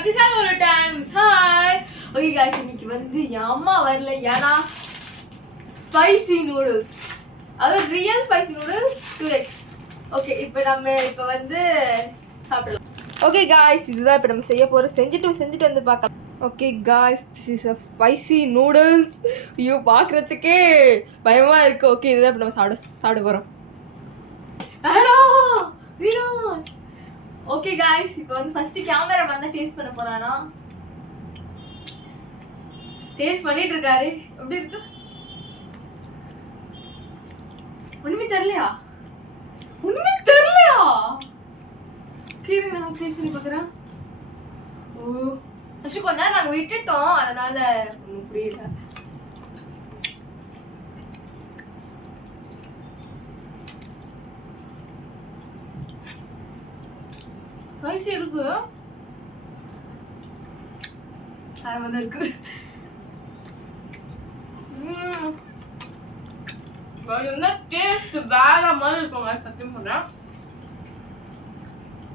Back to channel times. Hi. Okay guys, இன்னைக்கு வந்து என் அம்மா வரல ஏனா ஸ்பைசி நூடுல்ஸ். அது real spicy noodles 2x. Okay, இப்போ நம்ம வந்து சாப்பிடலாம். ஓகே गाइस, இதுதான் இப்போ நம்ம செய்ய போறோம். செஞ்சுட்டு வந்து பார்க்கலாம். Okay guys, this is a spicy noodles. ஐயோ, பார்க்கிறதுக்கே பயமா இருக்கு. ஓகே, இதுதான் இப்போ நம்ம சாப்பிட போறோம். ஓகே गाइस, இப்போ வந்து ஃபர்ஸ்ட் கேமரா வந்து டேஸ்ட் பண்ண போறாரா. டேஸ்ட் பண்ணிட்டு இருக்காரு. எப்படி இருக்கு? ஒண்ணுமே தெரியலையா? கீரை நான் டேஸ்ட் பண்ணி பார்க்கறேன். ஓ, ஃபர்ஸ்ட் கொஞ்ச நேரம் நாங்க விட்டுட்டோம், அதனால ஒன்றும் புரியல. ஸ்பைசி இருக்கு, காரமா தான் இருக்கு. டேஸ்ட் வேற மாதிரி இருக்கும். சத்தியம் பண்றேன்,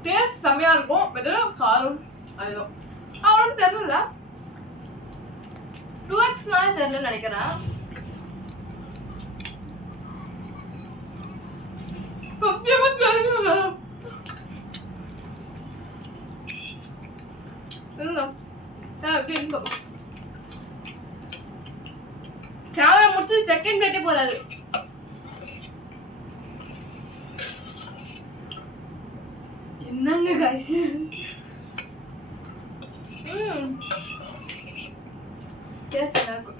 டேஸ்ட் செம்மையா இருக்கும். வெறும் காரம் அதுதான் அவனுக்கு தெரியல. 2x தெரியல நினைக்கிறேன். சத்தியமா தெரியல. கேமரா முடிச்சு செகண்ட் பிளேட்டே போறாரு. என்னங்க गाइस, டேஸ்ட் நல்லா இருக்கு.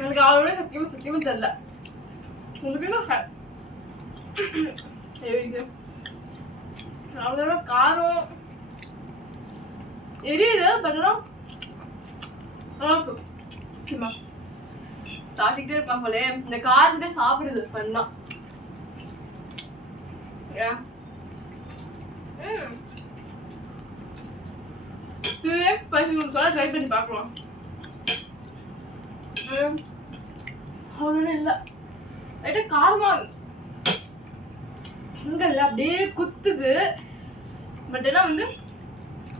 எனக்கு அவரோட சத்தியமா தெரியல. உங்களுக்கு அவரோட காரம் எரியுது, பட் சாப்பிட்டுட்டே இருப்பான் போல. இந்த காரத்தை சாப்பிடுறது பண்ணா ட்ரை பண்ணி பார்க்கலாம். அவ்வளோ இல்லை, லைட்டா காரமா இங்க இல்லை, அப்படியே குத்துது. பட் எல்லாம் வந்து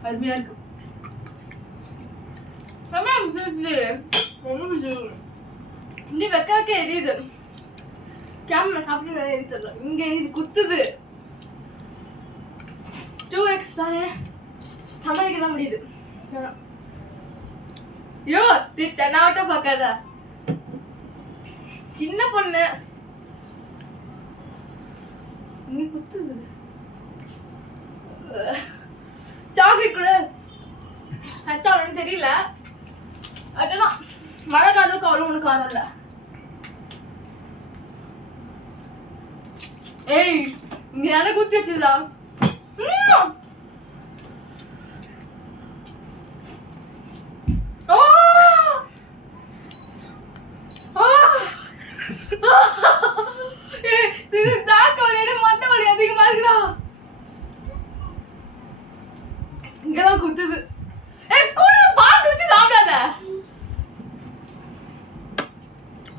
அருமையா இருக்கு. இப்படி வைக்க எரியுது. கேமரா சாப்பிட்டு எரியுது, இங்க எரியுது, குத்துது. 2x தானே, சமாளிக்க தான் முடியுது. ஐயோ, நீ தென்னாவட்டம் பார்க்காத சின்ன பொண்ணு. இங்க குத்துது. சாக்லேட் கூட ஃபர்ஸ்ட் அவனுக்கு தெரியல. அதெல்லாம் மழை காலத்துக்கு அவ்வளோ ஒன்று காரம் இல்லை. ஏய், இங்க என்ன குத்தி வச்சுதா? அதிகமா இருக்குடா. இங்கதான் குத்துது. பார்த்து வச்சு சாப்பிடாத.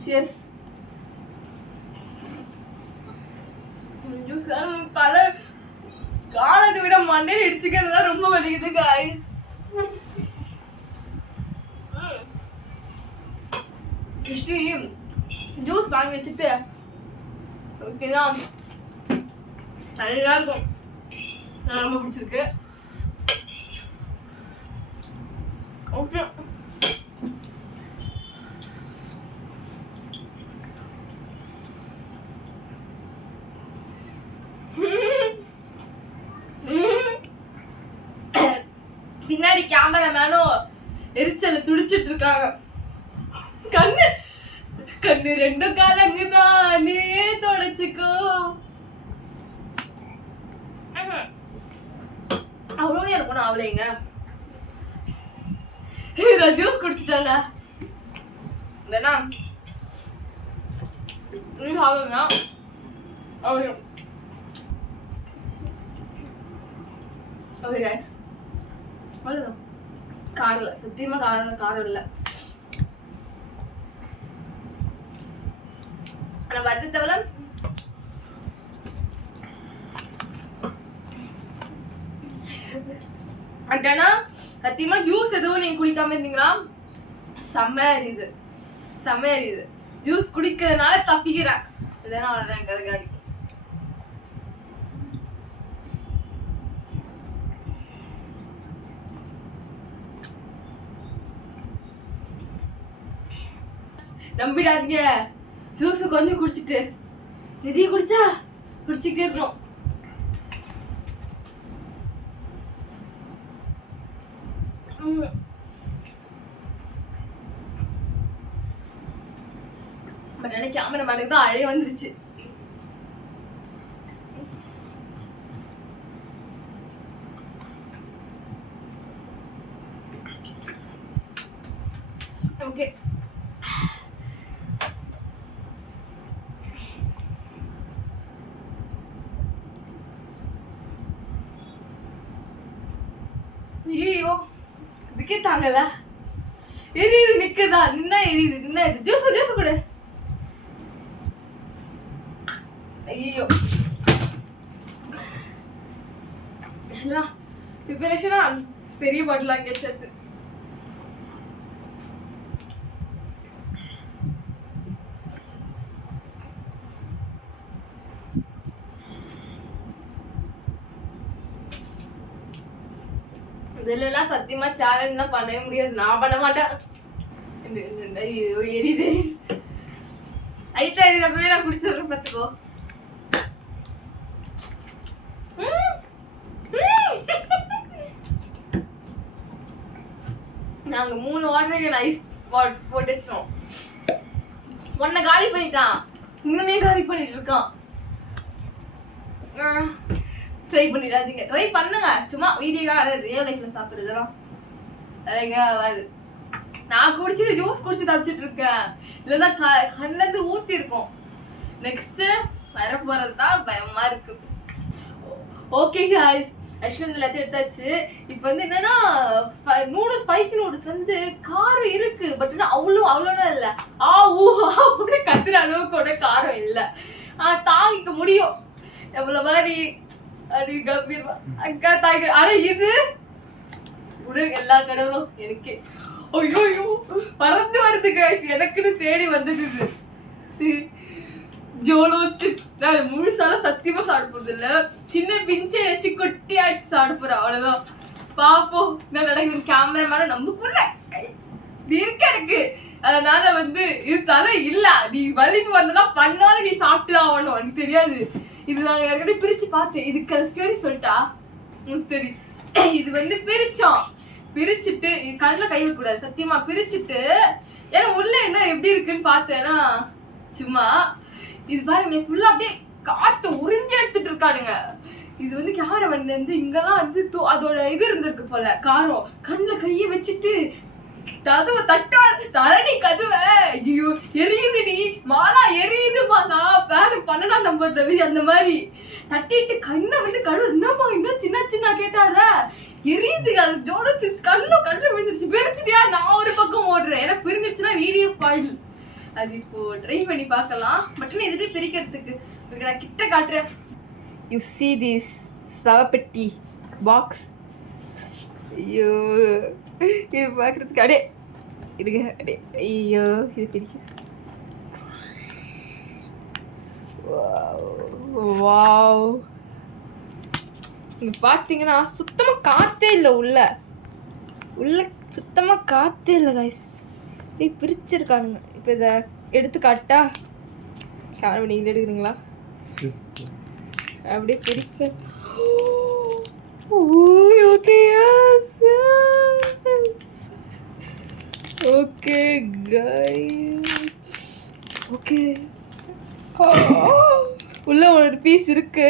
Cheers. ஜூஸ் காலத்தை விட மண்டையில் இடிச்சுக்கிறது தான் ரொம்ப வலிக்குது guys. ஜூஸ் வாங்கி வச்சுட்டு ஓகேதான், நல்லா இருக்கும். ரொம்ப பிடிச்சிருக்கு. ஓகே, பின்னாடி கேமரா மேனும் எரிச்சல துடிச்சிட்டு இருக்காங்க. கண்ணு ரெண்டும் கலங்குதான், நீ தொடச்சுக்கோ. அவ்வளோ இருக்கணும். அவளைங்க ஜூஸ் குடிச்சிட்டால இல்லைன்னா சாப்பிடுங்க. ஓகே गाइस, அவ்வளோதான். காரம் இல்லை, சத்தியமாக காரம் இல்லை. நம்ம அடுத்த தவிர அட்டனா சத்தியமா ஜூஸ் எதுவும் நீங்க குடிக்காம இருந்தீங்களா செம்மையா எரியுது ஜூஸ் குடிக்கிறதுனால தப்பிக்கிறேன் இல்லைன்னா அவ்வளவுதான் கதை காடி நம்பிடாதீங்க ஜூஸ் கொஞ்சம் குடிச்சிட்டு நிறைய குடிச்சுக்கிட்டே இருக்கணும். பட் எனக்கு கேமரா மேனுக்கு தான் அழைய வந்துருச்சு. ஓகே ஐயோ இதுக்கே தாங்கல எரியுது நிக்கதா நின்னா எரியுது ஜூஸ் கூட ஐயோ எல்லாம் ப்ரிப்பரேஷனா பெரிய பாட்டில் அங்கே வச்சாச்சு. இதெல்லாம் சத்தியமா சேலஞ்ச் பண்ணவே முடியாது. நான் பண்ண மாட்டேன். ஐயோ எரியுது ஐட்டா எரியுறப்பவே நான் குடிச்சிடுறேன் பார்த்துக்கோ. நாங்க 3 வாட்டருக்கு ஐஸ் போட்டு வச்சோம். ஒன்ன காலி பண்ணிட்டான், இன்னுமே காலி பண்ணிட்டு இருக்கான். ட்ரை பண்ணிடாதீங்க, ட்ரை பண்ணுங்க. சும்மா வீடியோக்காக ரியல் லைஃப்ல சாப்பிடுறதுலாம் ஆகாது. நான் குடிச்சிட்டு ஜூஸ் குடிச்சு தப்பிச்சிட்டு இருக்கேன், இல்லைன்னா கண்ணந்து ஊத்தி இருக்கும். நெக்ஸ்ட் வர போறதுதான் பயமா இருக்கு. ஓகே காய்ஸ், ஆக்சுவலி எல்லாத்தையும் எடுத்தாச்சு. இப்போ வந்து என்னன்னா நூடுல்ஸ், ஸ்பைசி நூடுல்ஸ் வந்து காரம் இருக்கு, பட் அவ்வளோனா இல்லை. அப்படின்னு கத்துற அளவுக்கு காரம் இல்லை. தாங்கிக்க முடியும் எவ்வளவு மாதிரி அப்படி கம்பீரமா அக்கா தாங்க. ஆனா இது எல்லா கடவுளும் எனக்கு ஐயோ பறந்து வருது காய்ஸ், எனக்குன்னு தேடி வந்தது இது. ஜோலோ சிப்ஸ் நான் முழுசால சத்தியமா சாப்பிடுறது இல்ல, சின்ன பிஞ்சை வச்சு கொட்டி ஆயிடுச்சு சாப்பிடுறேன், அவ்வளவுதான். பாப்போம் என்ன நடக்குது. கேமராமேன நம்பக்குள்ள இருக்க எனக்கு, அதனால வந்து இது தர இல்ல. நீ வலிக்கு வந்தா பண்ணாலும் நீ சாப்பிட்டுதான் ஆகணும், எனக்கு தெரியாது. இது நாங்க ஏற்கனவே பிரிச்சு பார்த்தேன். இதுக்கு ஸ்டோரி சொல்லிட்டா ஸ்டோரி. இது வந்து பிரிச்சுட்டு கண்ணில் கை வைக்கக்கூடாது சத்தியமா. பிரிச்சுட்டு ஏன்னா உள்ள என்ன எப்படி இருக்குன்னு பார்த்தேன்னா சும்மா இது பாருங்க, ஃபுல்லா அப்படியே காத்து உறிஞ்சு எடுத்துட்டு இருக்கானுங்க. இது வந்து கேமராமேன் வந்து இங்கெல்லாம் வந்து அதோட இது இருந்திருக்கு போல காரம். கண்ணில் கையை வச்சுட்டு கதவை தட்டா தரணி கதவை. ஐயோ எரியுதுடி மாலா, எரியுது மாலா, பேடு 12ஆம் நம்பர் ரவி அந்த மாதிரி தட்டிட்டு கண்ணை வந்து என்னமா இன்னும் சின்ன கேட்டால எரியுது. அது ஜோலோ சிப்ஸ் கண்ணு விழுந்துருச்சு. பிரிச்சுட்டியா? நான் ஒரு பக்கம் ஓடுறேன், ஏன்னா பிரிஞ்சிருச்சுன்னா வீடியோ ஸ்பாயில். அது இப்போ ட்ரை பண்ணி பார்க்கலாம். பட் இதுவே பிரிக்கிறதுக்கு நான் கிட்ட காட்டுறேன். யூ see this சவப்பெட்டி பாக்ஸ். ஐயோ இது பார்க்கறதுக்கு அடே இதுக்கு அடே ஐயோ இது பிரிக்க. வாவ், இங்க பார்த்தீங்கன்னா சுத்தமா காத்தே இல்லை, உள்ள சுத்தமா காத்தே இல்லை கைஸ். பிரிச்சிருக்கானுங்க. இப்போ இதை எடுத்து காட்டா கேமரா நீங்கள் எடுக்கிறீங்களா? அப்படியே பிரிக்க. ஓகே ஓகே கைஸ், ஓகே உள்ள ஒரு பீஸ் இருக்கு,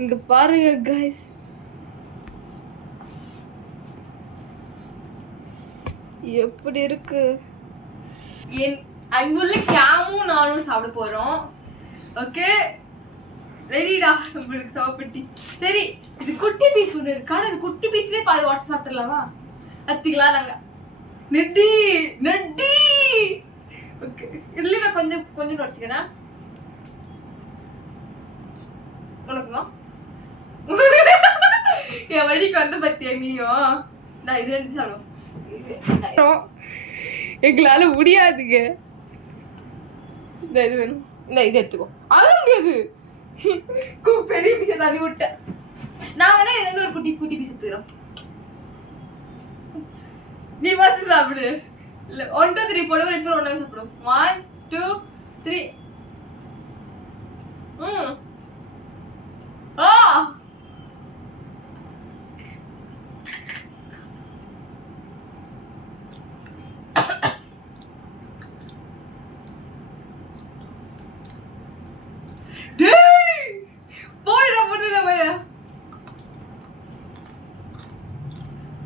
இங்க பாருங்க கைஸ். எப்படி இருக்கு? என் அன்புள்ள கேமும் நானும் சாப்பிட போறோம். ஓகே ரெடிடா நம்மளுக்கு சவப்பெட்டி. சரி இது குட்டி பீஸ் ஒன்று இருக்கா, இது குட்டி பீஸ்லேயே பாதி வாட்ஸ் சாப்பிட்டுலாமா? அத்திக்கலாம் நாங்க நெட்டி. ஓகே இதுலயும் நான் கொஞ்சம் உடச்சிக்கிறேன். உனக்குமா? என் வழிக்கு வந்து பத்தியா நீயும்? நான் இது எடுத்து சாப்பிடும். எங்களால முடியாதுங்க. இந்த இது வேணும். இந்த இது எடுத்துக்கோ. அது முடியாது. பெரிய பீஸை தள்ளி விட்டேன். நான் வேணா இதுல ஒரு குட்டி குட்டி பீஸ் எடுத்துக்கிறேன். நீ ஃபர்ஸ்ட் சாப்பிடு. இல்ல 1 2 3 போடுவோம். 2 பேரும் ஒண்ணா சாப்பிடுவோம். 1 2 3. ஆ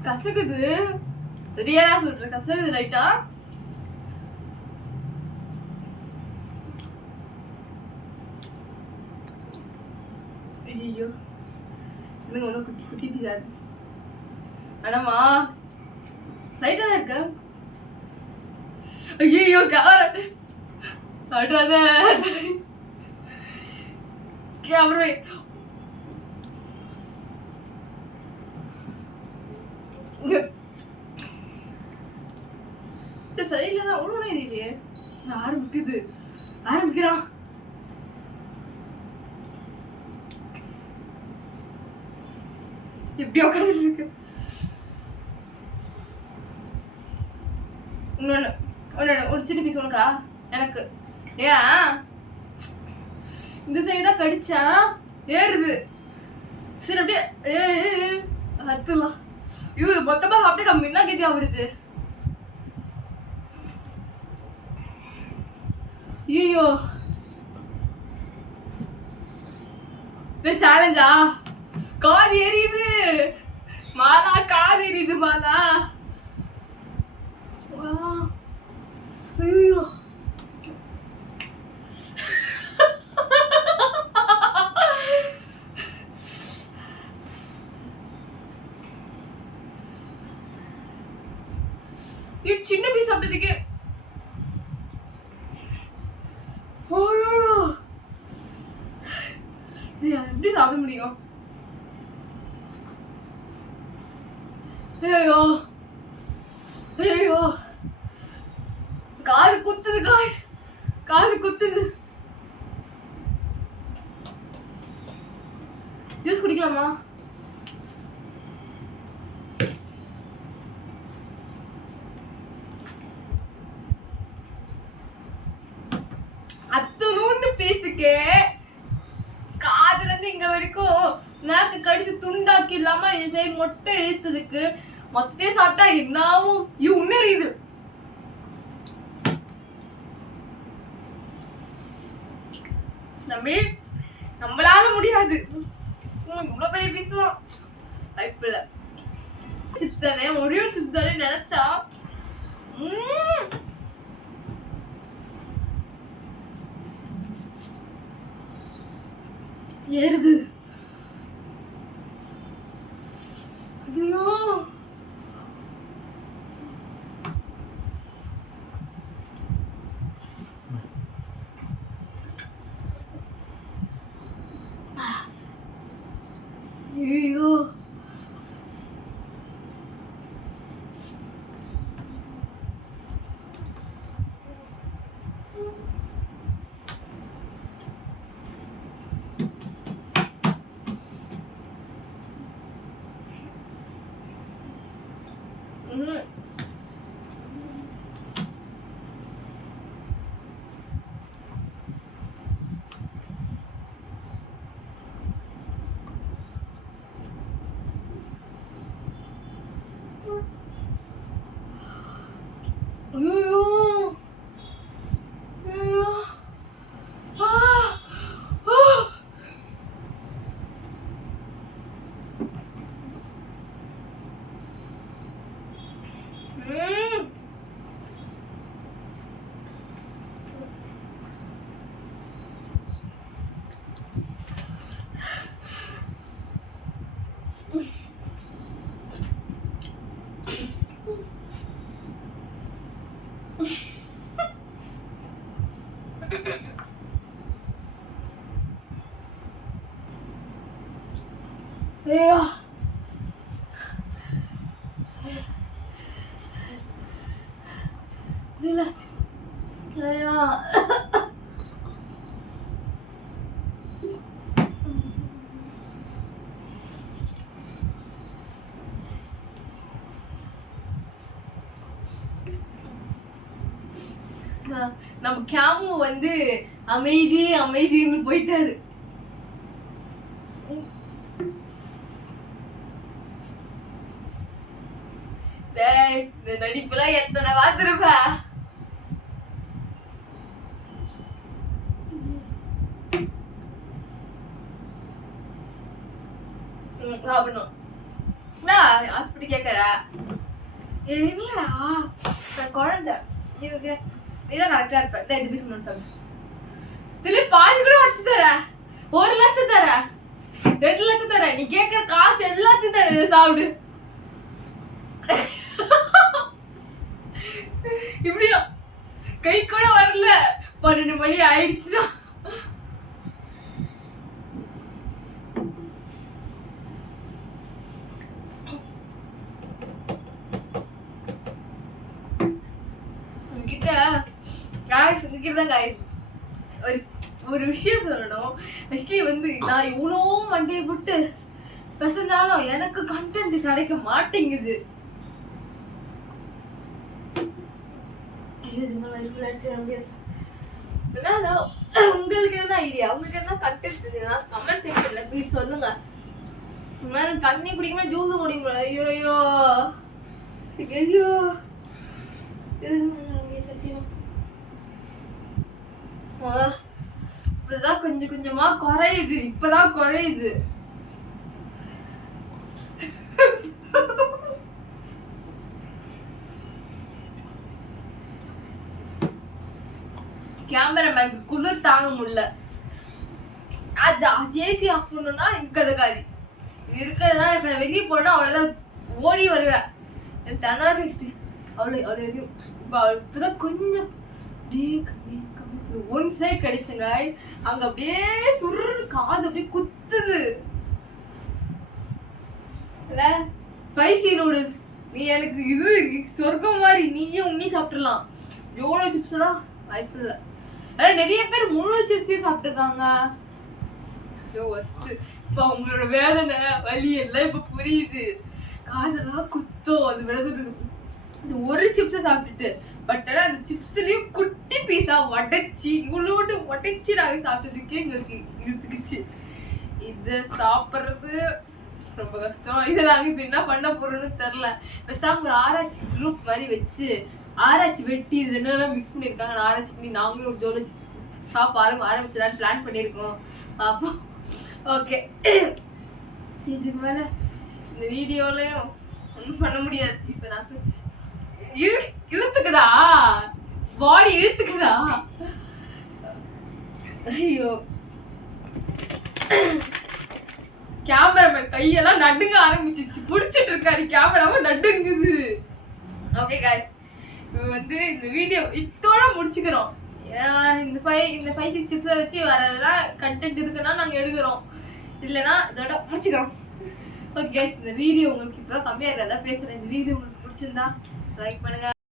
கசக்குது. சரியா சொல்றேன், கசக்குது ரைட்டா. ஐயோ இன்னும் ஒன்றும் குட்டி குட்டி பீஸாது. ஆனாமா லைட்டா தான் இருக்க. ஐயோ கார அடாத கேமரா சரியில்லைதான். அவ்வளோ இல்லையே. ஆரம்பிக்கிறான். எப்படி உட்காந்து இருக்கு. ஒரு சின்ன பீஸ் உனக்கா? எனக்கு ஏன் இந்த சைடு தான் கடிச்சா ஏறுது. சரி அப்படியே அத்துலாம். ஐயோ மொத்தமா சாப்பிட்டு நம்ம என்ன கதியா வருது. ஐயோ சேலஞ்சா? காது எரியுது மாலா, காது எரியுது மாலா. ஐயோ சின்ன பீஸ் சாப்பிட்டதுக்கு எப்படி சாப்பிட முடியும்? ஐயோ ஐயோ காது குத்துது காய்ஸ், காது குத்துது. ஜூஸ் குடிக்கலாமா? அத்தனூண்டு பீஸுக்கு காதுல இருந்து இங்க வரைக்கும் நேரத்து கடிச்சு துண்டாக்கி இல்லாம இந்த சைடு மொட்டை இழுத்ததுக்கு மொத்தத்தையும் சாப்பிட்டா என்னாவும் உன்னறியுது. தம்பி நம்மளால முடியாது. இவ்வளவு பெரிய பீஸ்லாம் லைஃப்ல சிப்ஸ் தானே, ஒரே ஒரு சிப்ஸ் தானே நினைச்சா ஏறுது. ஐயோ ஐயோ ஐயோ இல்ல ஐயோ நம்ம கேமு வந்து அமைதி அமைதின்னு போயிட்டாரு. இந்த நடிப்புலாம் எத்தனை பார்த்துருப்ப. சாப்பிடணும் ஹாஸ்பிட்டல் கேட்கற இல்லடா நான் குழந்தை இதுக்கு நீதான் கரெக்டா இருப்ப. இந்த இது சொல்லணும்னு சொல்லு. இதுல பாதி கூட உடச்சு தர, 1 லட்சம் தர, 2 லட்சம் தர, நீ கேட்கற காசு எல்லாத்தையும் தர, சாப்பிடு. இப்படியா கை கூட வரல, 12 மணி ஆயிடுச்சுன்னா ஒரு விஷயம் சொல்லணும். ஆக்சுவலி வந்து நான் இவ்வளோ மண்டையை போட்டு பேசினாலும் எனக்கு கண்டென்ட் கிடைக்க மாட்டேங்குது. உங்களுக்கு என்ன ஐடியா, உங்களுக்கு என்ன கண்டென்ட் கமெண்ட் செக்ஷன்ல ப்ளீஸ் சொல்லுங்க. தண்ணி குடிக்கமா ஜூஸ் குடிக்க. ஐயோ ஐயோ இப்பதான் கொஞ்சம் கொஞ்சமா குறையுது. இப்பதான் குறையுது. கேமராமேன் குளிர் தாங்க முடியல. அது ஜேசி ஆஃப் பண்ணணும்னா எனக்கு அது காதி இருக்கிறதா. இப்ப நான் வெளியே போனா அவ்வளவுதான் ஓடி வருவேன். தனாரு அவ்வளோ அவ்வளோ இப்பதான் கொஞ்சம் ஒன் சைட் கிடைச்சுங்க. அங்க அப்படியே சுரு காது அப்படியே குத்துது. ஸ்பைசி நூடுல்ஸ் நீ எனக்கு இது சொர்க்கம் மாதிரி நீயும் உன்னி சாப்பிட்டுலாம். ஜோலோ சிப்ஸ் எல்லாம் வாய்ப்பு இல்லை. ஆனா நிறைய பேர் முழு சிப்ஸையும் சாப்பிட்டுருக்காங்க. இப்ப உங்களோட வேதனை வலி எல்லாம் இப்ப புரியுது. காதெல்லாம் குத்தம் அது விளதுட்டு ஒரு சிப்ஸை சாப்பிட்டுட்டு. பட் ஆனா அந்த சிப்ஸ்லயும் குட்டி பீஸா உடைச்சி இவ்வளோட்டு உடைச்சி நாங்க சாப்பிட்டதுக்கே எங்களுக்கு இழுத்துக்குச்சு. இதை சாப்பிட்றது ரொம்ப கஷ்டம். இதை நாங்க இப்ப என்ன பண்ண போறோம்னு தெரியல. பேசாம ஒரு ஆராய்ச்சி குரூப் மாதிரி வச்சு ஆராய்ச்சி வெட்டி இது என்னெல்லாம் மிக்ஸ் பண்ணியிருக்காங்க ஆராய்ச்சி பண்ணி நாங்களும் ஒரு ஜோலோ ஷாப் ஆரம்பிச்சதான்னு பிளான் பண்ணியிருக்கோம். அப்போ ஓகே இதுக்கு மேல இந்த வீடியோலயும் ஒன்றும் பண்ண முடியாது. இப்ப நான் இழுத்துக்குதா பாடி இழுத்துக்குதா. ஐயோ கேமராமேன் கையெல்லாம் நடுங்க ஆரம்பிச்சிச்சு. புடிச்சிட்டு இருக்காரு கேமராவை நடுங்குது. ஓகே காய்ஸ் வந்து இந்த வீடியோ இதோட முடிச்சுக்கிறோம். இந்த 5 சிப்ஸை வச்சு வரதெல்லாம் கண்டென்ட் இருக்குன்னா நாங்க எடுக்கிறோம், இல்லைன்னா இதோட முடிச்சுக்கிறோம். ஓகே இந்த வீடியோ உங்களுக்கு இப்பதான் கம்மியா இருக்கிறதா பேசுறேன். இந்த வீடியோ உங்களுக்கு பிடிச்சிருந்தா லைக் பண்ணுங்க.